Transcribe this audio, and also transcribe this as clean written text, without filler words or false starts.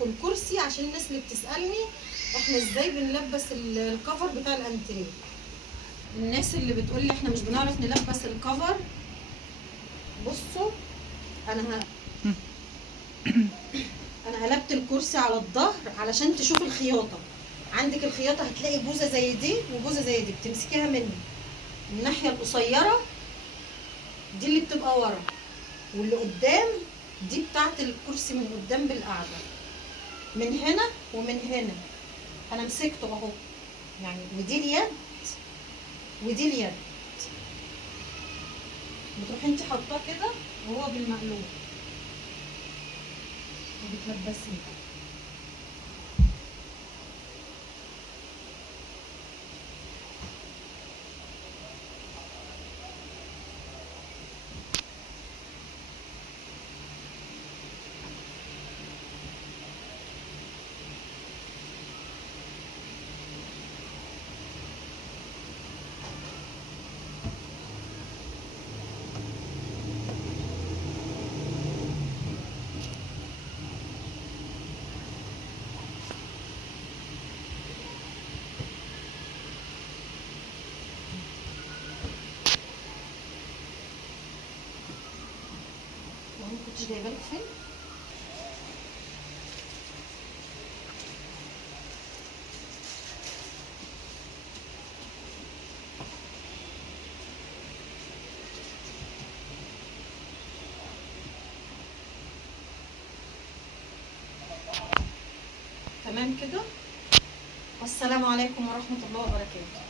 لكم الكرسي عشان الناس اللي بتسالني احنا ازاي بنلبس الكفر بتاع الانتريه. الناس اللي بتقول لي احنا مش بنعرف نلبس الكفر، بصوا انا انا قلبت الكرسي على الظهر علشان تشوف الخياطه. عندك الخياطه هتلاقي بوزه زي دي وبوزه زي دي، بتمسكيها من الناحيه القصيره دي اللي بتبقى ورا، واللي قدام دي بتاعت الكرسي من قدام بالقعده، من هنا ومن هنا. انا مسكته اهو يعني، ودي اليد ودي اليد، بتروحي انت حاطاه كده وهو بالمقلوب وبتلبسيه. كنتش جايبه لك فين؟ تمام كده. والسلام عليكم ورحمه الله وبركاته.